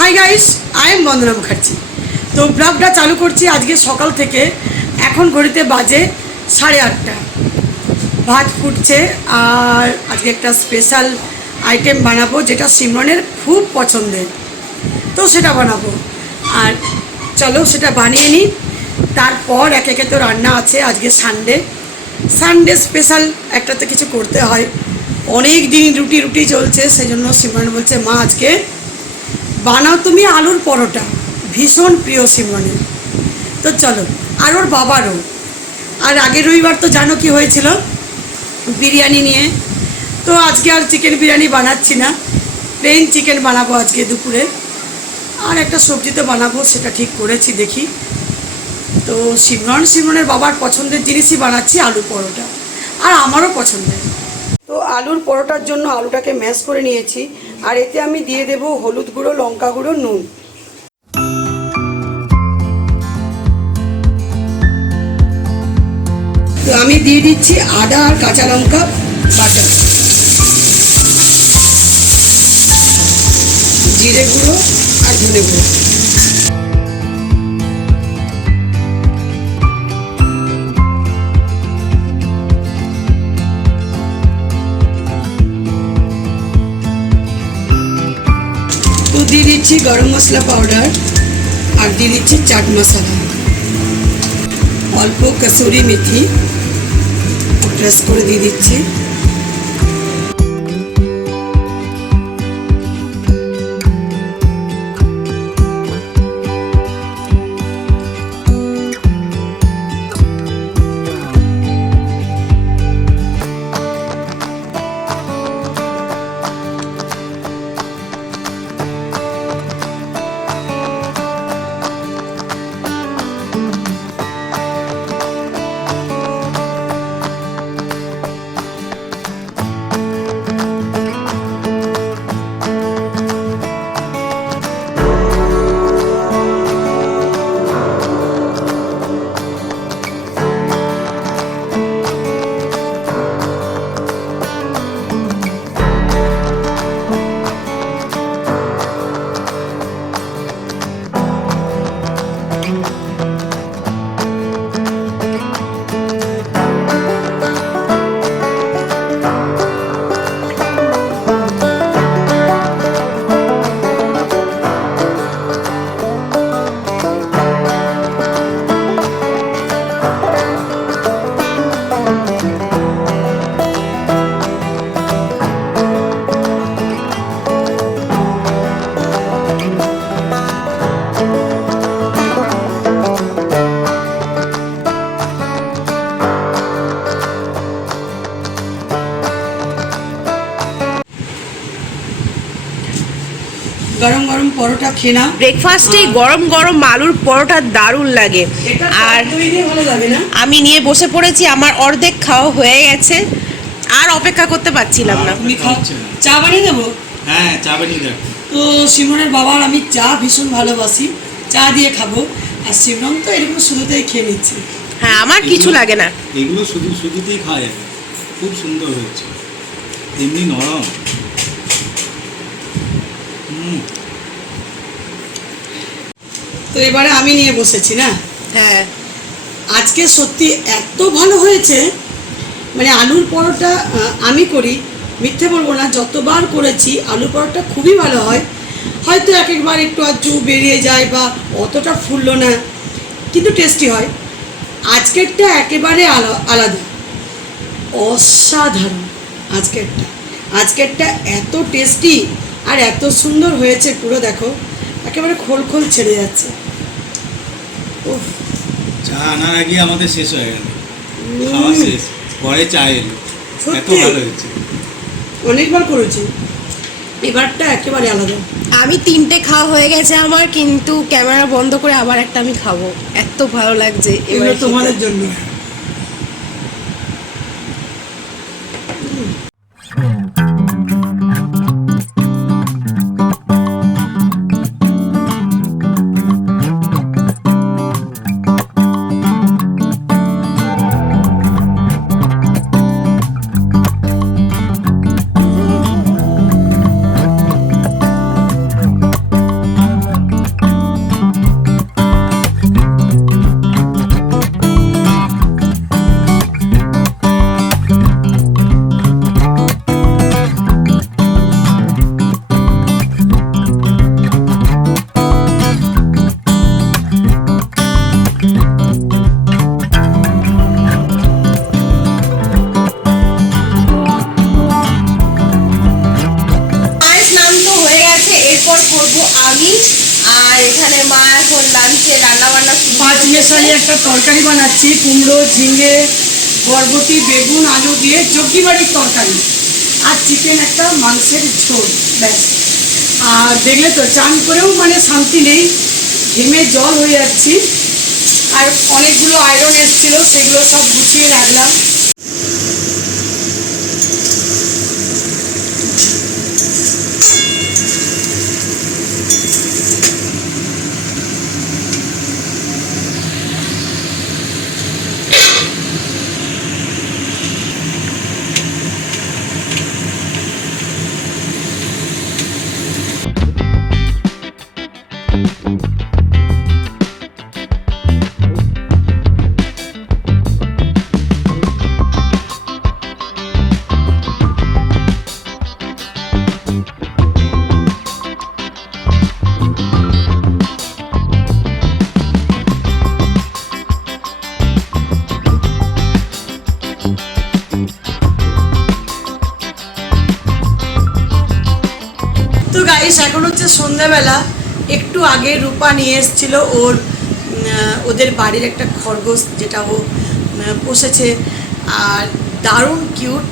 Hi guys, I am বন্দনা মুখার্জি। তো ব্লগটা চালু করছি আজকে সকাল থেকে। এখন ঘড়িতে বাজে 8:30। ভাত ফুটছে আর আজকে একটা স্পেশাল আইটেম বানাবো যেটা সিমরনের খুব পছন্দের, তো সেটা বানাবো। আর চলো সেটা বানিয়ে নিই, তারপর একে একে তো রান্না আছে। আজকে সানডে স্পেশাল একটা তো কিছু করতে হয়। অনেক দিন রুটি চলছে, সেই জন্য সিমরন বলছে মা আজকে বানাও তুমি আলুর পরোটা, ভীষণ প্রিয় সিমরনের। তো চলো, আর ওর বাবারও। আর আগের রবিবার তো জানো কি হয়েছিল, বিরিয়ানি নিয়ে। তো আজকে আর চিকেন বিরিয়ানি বানাচ্ছি না, প্লেন চিকেন বানাবো আজকে দুপুরে। আর একটা সবজি তো বানাবো, সেটা ঠিক করেছি, দেখি। তো সিমরনের বাবার পছন্দের জিনিসই বানাচ্ছি, আলু পরোটা, আর আমারও পছন্দের। তো আলুর পরোটার জন্য আলুটাকে ম্যাশ করে নিয়েছি, আর এতে আমি দিয়ে দেবো হলুদ গুঁড়ো, লঙ্কা গুঁড়ো, নুন। তো আমি দিয়ে দিচ্ছি আদা আর কাঁচা লঙ্কা বাটা, জিরে গুঁড়ো আর ধনে গুঁড়ো। দিয়ে দিচ্ছি গরম মশলা পাউডার, আর দিয়ে দিচ্ছি চাট মশলা, অল্প কসুরি মেথি প্রেস করে দিয়ে দিচ্ছি। গরম গরম পরোটা খেয়ে নাও। ব্রেকফাস্টে গরম গরম আলুর পরোটা দারুণ লাগে। আর ভালো লাগে না, আমি নিয়ে বসে পড়েছি, আমার অর্ধেক খাওয়া হয়ে গেছে, আর অপেক্ষা করতে পারছিলাম না। তুমি খাও, চা বানিয়ে দেবো? হ্যাঁ, চা বানিয়ে দেবো। তো সিমরনের বাবার আমি চা ভীষণ ভালোবাসি, চা দিয়ে খাবো। আর সিমরন তো এরকম শুরুতেই খেয়ে নিচ্ছে। হ্যাঁ, আমার কিছু লাগে না, এগুলো শুধুতেই খাওয়া যাবে। খুব সুন্দর হচ্ছে, এমনি নরম। তো এবারে আমি নিয়ে বসেছি না। হ্যাঁ, আজকে সত্যি এত ভালো হয়েছে, মানে আলুর পরোটা আমি করি, মিথ্যে বলবো না, যতবার করেছি আলুর পরোটা খুবই ভালো হয়। হয়তো এক একবার একটু আধটু বেরিয়ে যায় বা অতটা ফুললো না, কিন্তু টেস্টি হয়। আজকেরটা একেবারে আলাদা, অসাধারণ। আজকেরটা এত টেস্টি আর এত সুন্দর হয়েছে, পুরো দেখো একেবারে খোল খোল ছেড়ে যাচ্ছে। চা আনার আগে আমাদের শেষ হয়ে গেল, খাওয়া শেষ, পরে চা এলো। এত ভালো হয়েছে, অনেকবার করেছি, এবারটা একেবারে আলাদা। আমি 3টে খাওয়া হয়ে গেছে আমার, কিন্তু ক্যামেরা বন্ধ করে আবার একটা আমি খাবো, এত ভালো লাগছে। এগুলো তোমাদের জন্য। আমি। আর এখানে মা এখন লাঞ্চে রান্না বান্না পাঁচ মেশালি একটা তরকারি বানাচ্ছি, কুমড়ো, ঝিঙে, বরবটি, বেগুন, আলু দিয়ে জগ্গিবাড়ির তরকারি, আর চিকেন একটা মাংসের ঝোল, ব্যাস। আর দেখলে তো চান করেও মানে শান্তি নেই, ঘেমে জল হয়ে যাচ্ছি। আর অনেকগুলো আয়রন এসেছিলো, সেগুলো সব গুছিয়ে রাখলাম। তো গাইস, এখন হচ্ছে সন্ধ্যাবেলা। একটু আগে রূপা নিয়ে এসেছিল ওদের বাড়ির একটা খরগোশ, যেটা ও পোষেছে, আর দারুণ কিউট,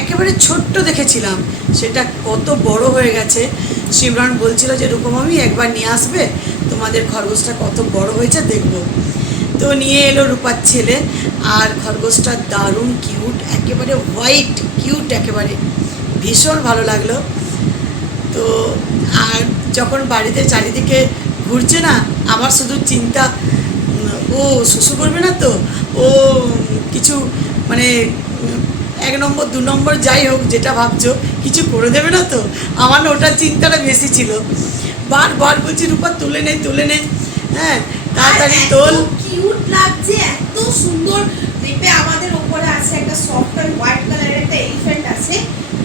একেবারে ছোট্ট দেখেছিলাম, সেটা কত বড় হয়ে গেছে। শিবরান বলছিল যে রূপমামি একবার নিয়ে আসবে, তোমাদের খরগোশটা কত বড় হয়েছে দেখবো। তো নিয়ে এলো রূপার ছেলে, আর খরগোশটা দারুণ কিউট, একেবারে হোয়াইট কিউট, একেবারে ভীষণ ভালো লাগলো। তো আর যখন বাড়িতে চারিদিকে ঘুরছে না, আমার শুধু চিন্তা, ও শুশু করবে না তো, ও কিছু মানে 1 নম্বর 2 নম্বর যাই হোক যেটা ভাবছো, কিছু করে দেবে না তো, আমার না ওটার চিন্তাটা বেশি ছিল। বারবার বলছি রূপা তুলে নে, হ্যাঁ তাড়াতাড়ি তোল। কিউট লাগছে, এত সুন্দর। দ্বীপে আমাদের উপরে আছে একটা সফট অ্যান্ড হোয়াইট কালারের একটা এলিফ্যান্ট আছে,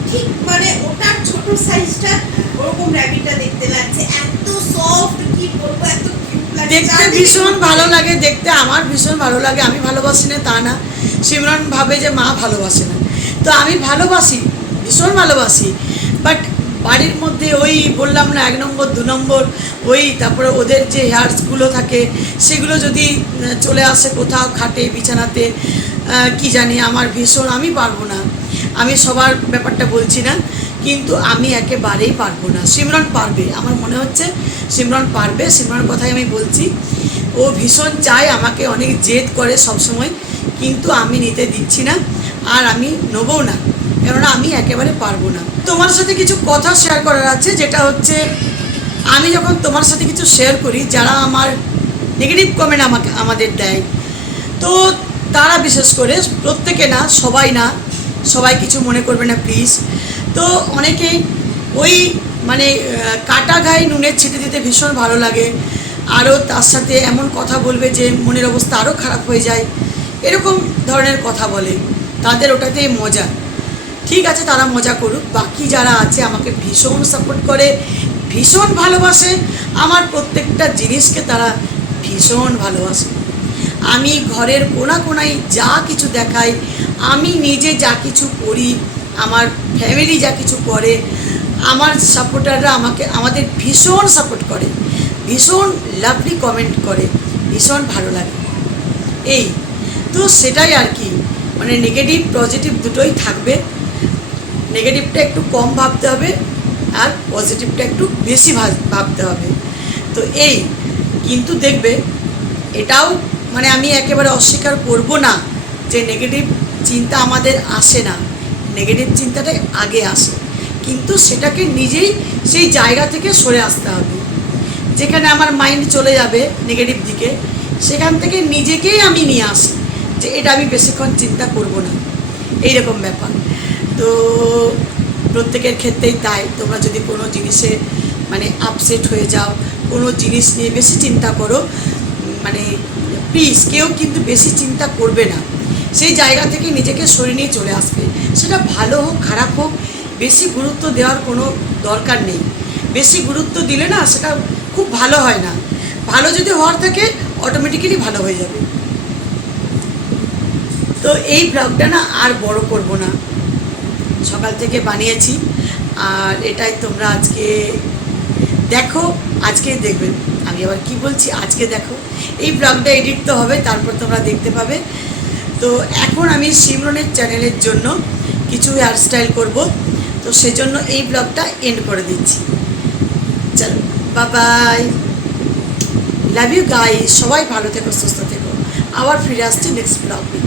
ঠিক মানে ওটার ছোট সাইজটা ওরকম র্যাবিটটা দেখতে লাগছে, এত সফট, কি বলবো, এত কিউট লাগছে। দেখতে ভীষণ ভালো লাগে, দেখতে আমার ভীষণ ভালো লাগে। আমি ভালোবাসি না তা না, সিমরান ভাবে যে মা ভালোবাসে না, তো আমি ভালোবাসি, ভীষণ ভালোবাসি। বাট বাড়ির মধ্যে ওই বললাম না 1 নম্বর 2 নম্বর, ওই তারপরে ওদের যে হেয়ার্সগুলো থাকে সেগুলো যদি চলে আসে কোথাও খাটে বিছানাতে, কি জানি, আমার ভীষণ, আমি পারবো না। আমি সবার ব্যাপারটা বলছি না, কিন্তু আমি একেবারেই পারবো না। সিমরান পারবে, আমার মনে হচ্ছে সিমরান পারবে, সিমরানের কথাই আমি বলছি। ও ভীষণ চায়, আমাকে অনেক জেদ করে সবসময়, কিন্তু আমি নিতে দিচ্ছি না, আর আমি নেবও না, কেননা আমি একেবারে পারবো না। তোমার সাথে কিছু কথা শেয়ার করার আছে, যেটা হচ্ছে আমি যখন তোমার সাথে কিছু শেয়ার করি, যারা আমার নেগেটিভ কমেন্ট আমাদের দেয়, তো তারা বিশেষ করে, প্রত্যেকে না, সবাই কিছু মনে করবে না প্লিজ। তো অনেকেই ওই মানে কাটা গায়ে নুনের ছিটে দিতে ভীষণ ভালো লাগে, আরও তার সাথে এমন কথা বলবে যে মনের অবস্থা আরও খারাপ হয়ে যায়, এরকম ধরনের কথা বলে, তাদের ওটাতেই মজা। ঠিক আছে, তারা মজা করুক। বাকি যারা আছে আমাকে ভীষণ সাপোর্ট করে, ভীষণ ভালোবাসে, আমার প্রত্যেকটা জিনিসকে তারা ভীষণ ভালোবাসে। আমি ঘরের কোনায় যা কিছু দেখাই, আমি নিজে যা কিছু করি, আমার ফ্যামিলি যা কিছু করে, আমার সাপোর্টাররা আমাদের ভীষণ সাপোর্ট করে, ভীষণ লাভলি কমেন্ট করে, ভীষণ ভালো লাগে। এই তো সেটাই আর কি, মানে নেগেটিভ পজিটিভ দুটোই থাকবে। নেগেটিভটা একটু কম ভাবতে হবে, আর পজিটিভটা একটু বেশি ভাবতে হবে। তো এই কিন্তু দেখবে, এটাও মানে আমি একেবারে অস্বীকার করব না যে নেগেটিভ চিন্তা আমাদের আসে না, নেগেটিভ চিন্তাটাই আগে আসে, কিন্তু সেটাকে নিজেই সেই জায়গা থেকে সরে আসতে হবে। যেখানে আমার মাইন্ড চলে যাবে নেগেটিভ দিকে, সেখান থেকে নিজেকেই আমি নিয়ে আসি যে এটা আমি বেশিক্ষণ চিন্তা করব না, এইরকম ব্যাপার। তো প্রত্যেকের ক্ষেত্রেই তাই, তোমরা যদি কোনো জিনিসে মানে আপসেট হয়ে যাও, কোনো জিনিস নিয়ে বেশি চিন্তা করো, মানে প্লিজ কেউ কিন্তু বেশি চিন্তা করবে না, সেই জায়গা থেকে নিজেকে সরিয়ে নিয়ে চলে আসবে। সেটা ভালো হোক খারাপ হোক, বেশি গুরুত্ব দেওয়ার কোনো দরকার নেই। বেশি গুরুত্ব দিলে না সেটা খুব ভালো হয় না, ভালো যদি হওয়ার থাকে অটোমেটিক্যালি ভালো হয়ে যাবে। তো এই ব্লগটা না আর বড় করব না, সকাল থেকে বানিয়েছি, আর এটাই তোমরা আজকে দেখো, আজকে দেখবেন। আমি আবার কি বলছি, আজকে দেখো। এই ব্লগটা এডিট তো হবে, তারপর তোমরা দেখতে পাবে। তো এখন আমি সিমরনের চ্যানেলের জন্য কিছু হেয়ারস্টাইল করব, তো সেজন্য এই ব্লগটা এন্ড করে দিচ্ছি। চলো, বাই, লাভ ইউ গাইস। সবাই ভালো থেকো, সুস্থ থেকো। আবার ফিরে আসছি নেক্সট ব্লগ নিয়ে।